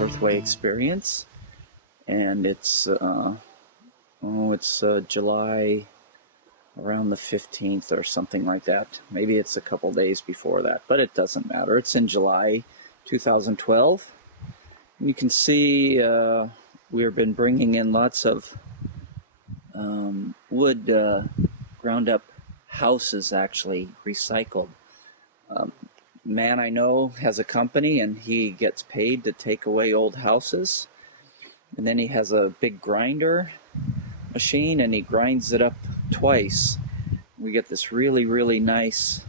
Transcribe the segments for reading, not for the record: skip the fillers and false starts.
Fourth Way experience, and it's July around the 15th or something like that. Maybe it's a couple days before that, but it doesn't matter. It's in July 2012. And you can see we've been bringing in lots of wood, ground up houses, actually recycled. Man I know has a company, and he gets paid to take away old houses, and then he has a big grinder machine, and he grinds it up twice. We get this really nice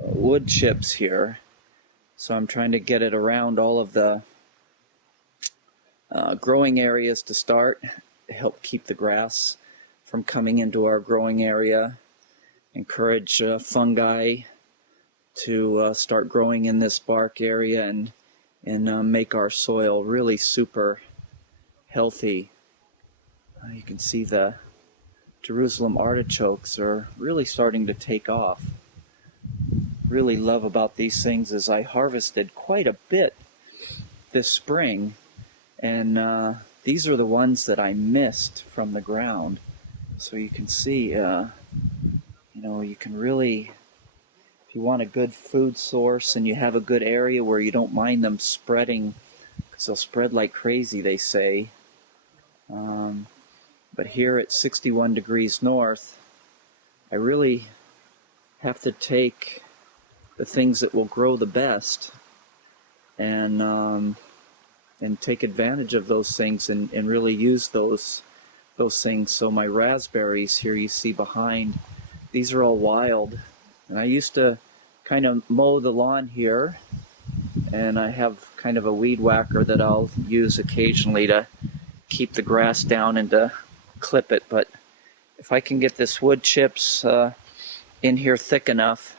wood chips here. So I'm trying to get it around all of the growing areas to start, help keep the grass from coming into our growing area, encourage fungi to start growing in this bark area, and make our soil really super healthy. You can see the Jerusalem artichokes are really starting to take off. Really love about these things is I harvested quite a bit this spring, and these are the ones that I missed from the ground. So you can see, you can really, if you want a good food source and you have a good area where you don't mind them spreading, because they'll spread like crazy, they say. But here at 61 degrees north, I really have to take the things that will grow the best and take advantage of those things and really use those things. So my raspberries here you see behind, these are all wild. And I used to kind of mow the lawn here, and I have kind of a weed whacker that I'll use occasionally to keep the grass down and to clip it. But if I can get this wood chips in here thick enough,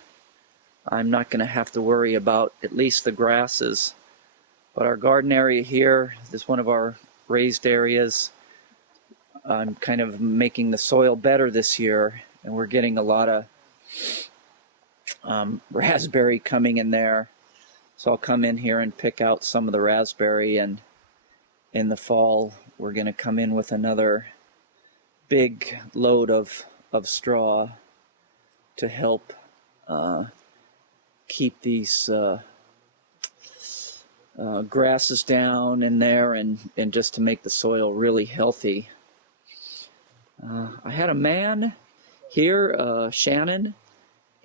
I'm not going to have to worry about at least the grasses. But our garden area here is one of our raised areas. I'm kind of making the soil better this year, and we're getting a lot of raspberry coming in there. So I'll come in here and pick out some of the raspberry, and in the fall we're going to come in with another big load of straw to help keep these grasses down in there, and just to make the soil really healthy. I had a man here, Shannon,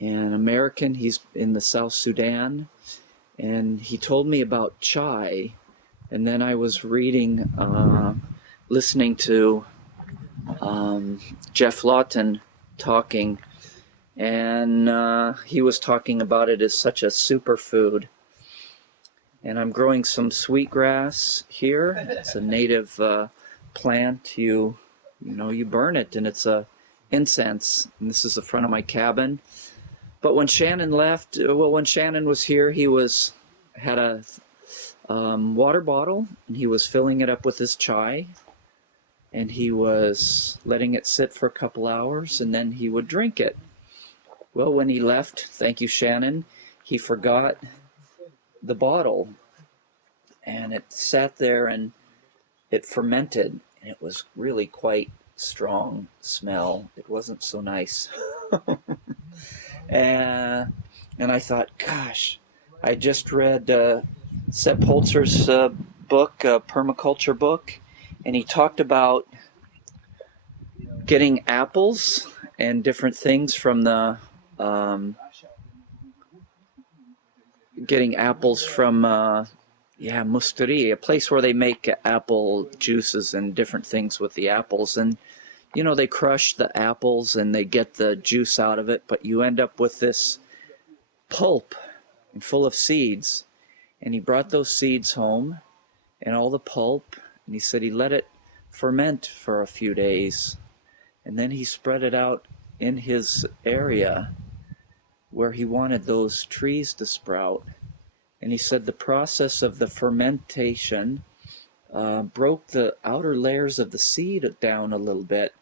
an American. He's in the South Sudan, and he told me about chai, and then I was reading, listening to Jeff Lawton talking, and he was talking about it as such a superfood. And I'm growing some sweetgrass here. It's a native plant. You burn it, and it's a incense. And this is the front of my cabin. But when Shannon left, when Shannon was here, he had a water bottle, and he was filling it up with his chai, and he was letting it sit for a couple hours, and then he would drink it. Well, when he left, thank you, Shannon, he forgot the bottle, and it sat there and it fermented, and it was really quite strong smell. It wasn't so nice. And I thought, gosh, I just read Sepp Holzer's book, Permaculture book, and he talked about getting apples and different things from the Musteri, a place where they make apple juices and different things with the apples. And they crush the apples and they get the juice out of it, but you end up with this pulp full of seeds. And he brought those seeds home and all the pulp, and he said he let it ferment for a few days, and then he spread it out in his area where he wanted those trees to sprout. And he said the process of the fermentation broke the outer layers of the seed down a little bit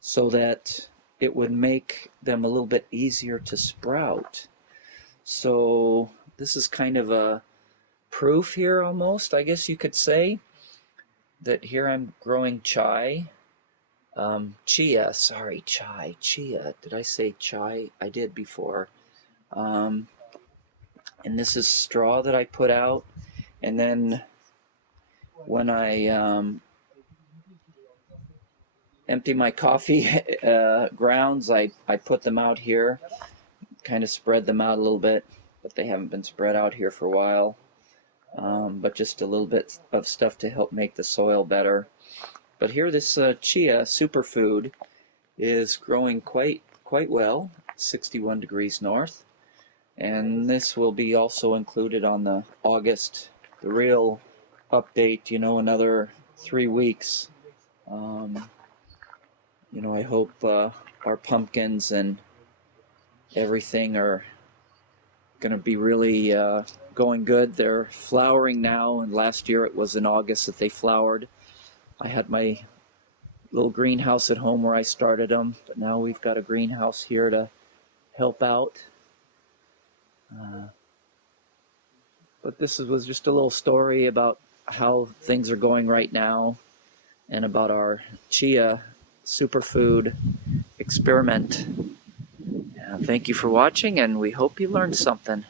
so that it would make them a little bit easier to sprout. So this is kind of a proof here almost, I guess you could say, that here I'm growing Chia. Chia. Did I say chai? I did before. And this is straw that I put out. And then when I empty my coffee grounds, I put them out here, kind of spread them out a little bit, but they haven't been spread out here for a while. But just a little bit of stuff to help make the soil better. But here, this Chia superfood is growing quite well, 61 degrees north, and this will be also included on the August, the real update. Another 3 weeks. I hope our pumpkins and everything are going to be really going good. They're flowering now, and last year it was in August that they flowered. I had my little greenhouse at home where I started them, but now we've got a greenhouse here to help out. But this was just a little story about how things are going right now and about our Chia superfood experiment. Thank you for watching, and we hope you learned something.